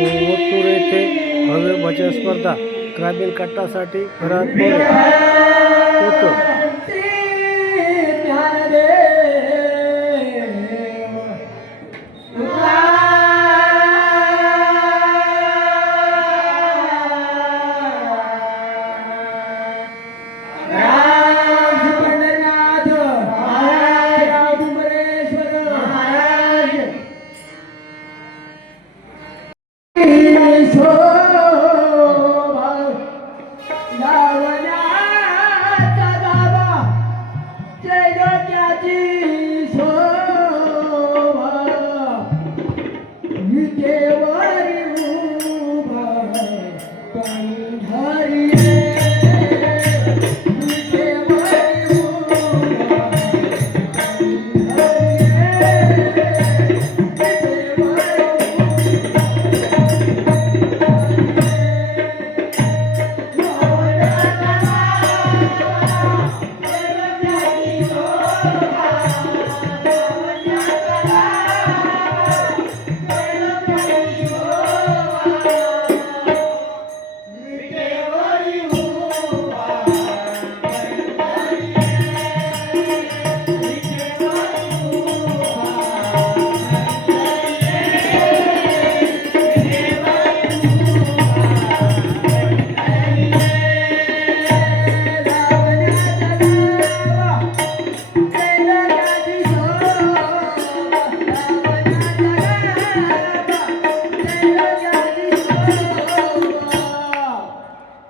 ओतूर येथे भव्य भजन स्पर्धा. ग्रामीण कट्टासाठी घरात होतं. Daddy.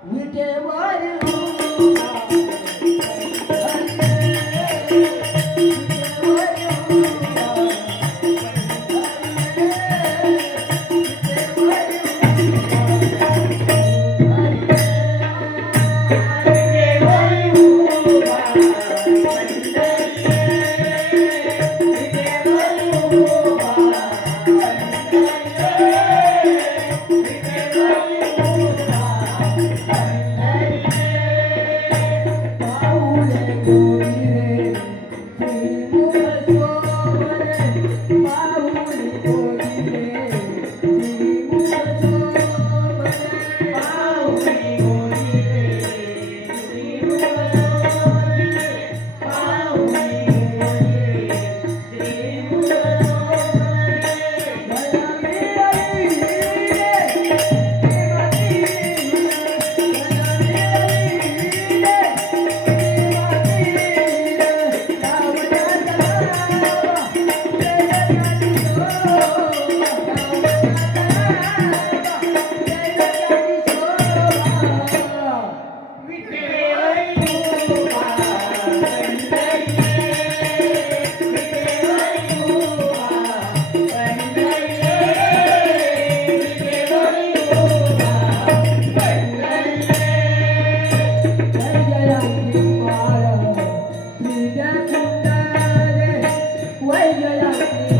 Whatever you Dia yang.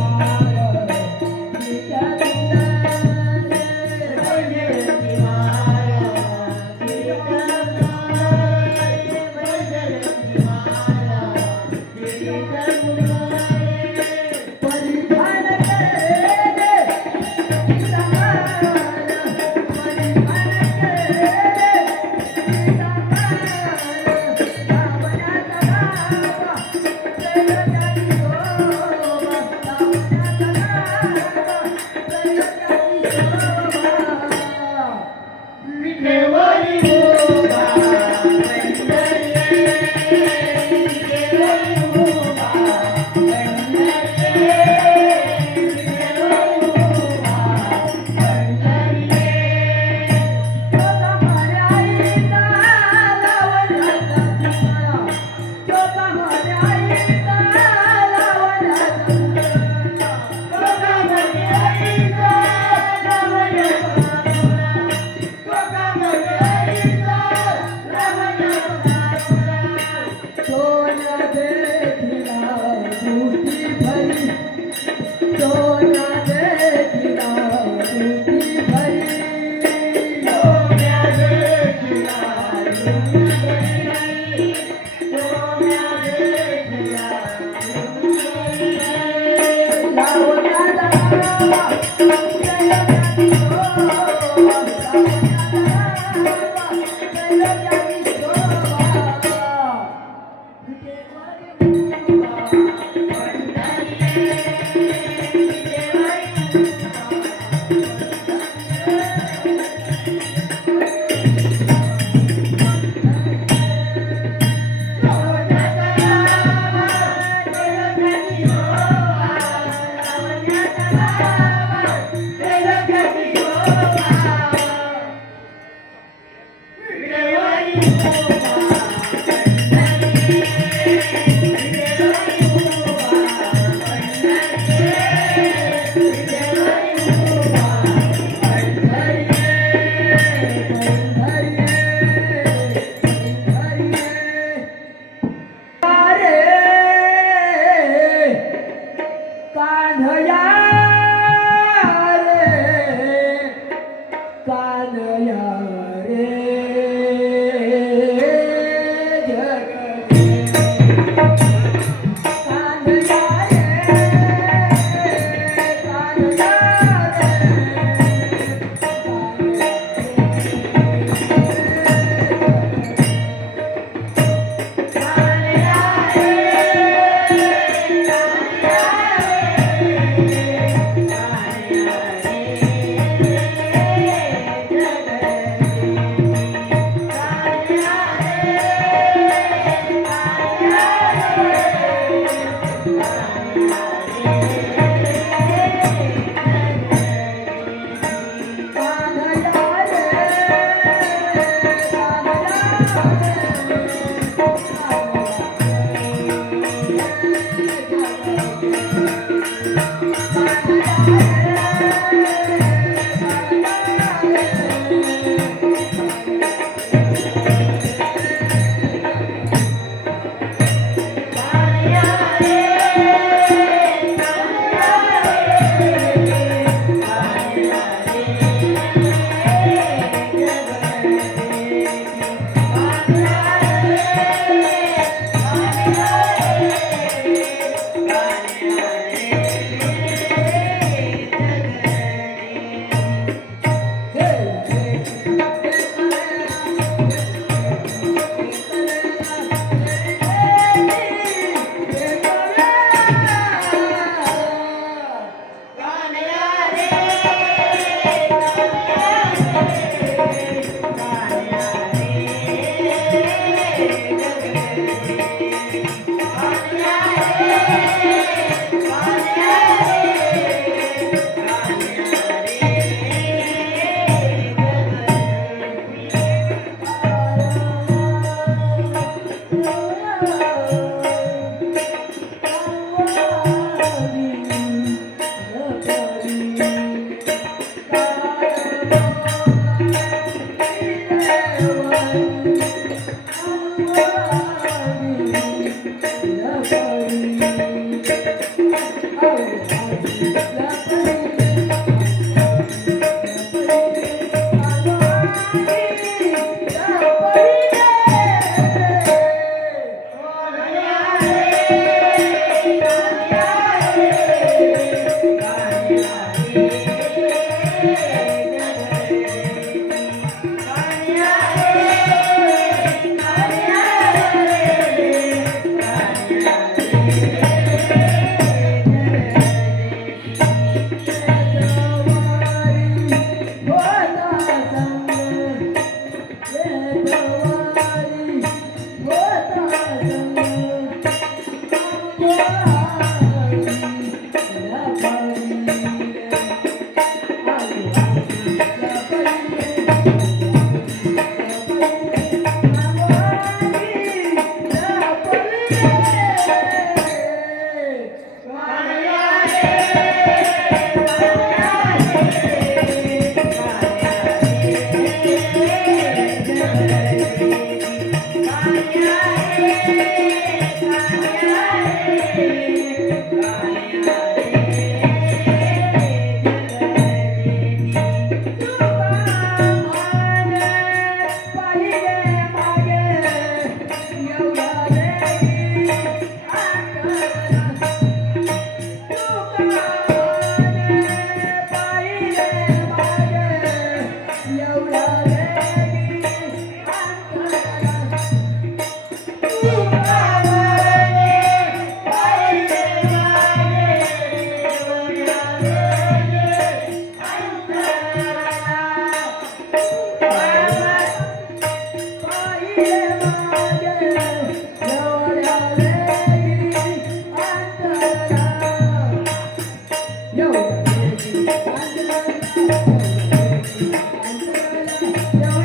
Não.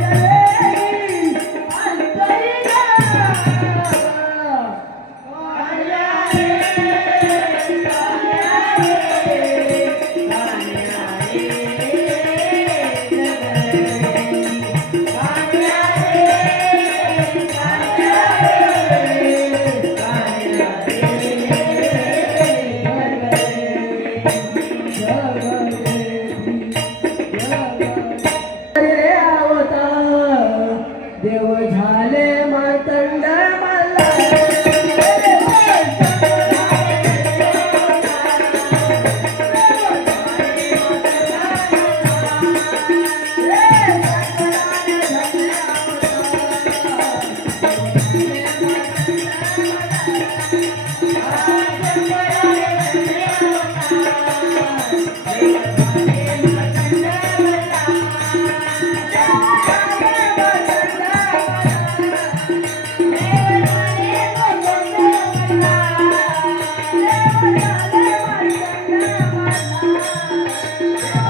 Música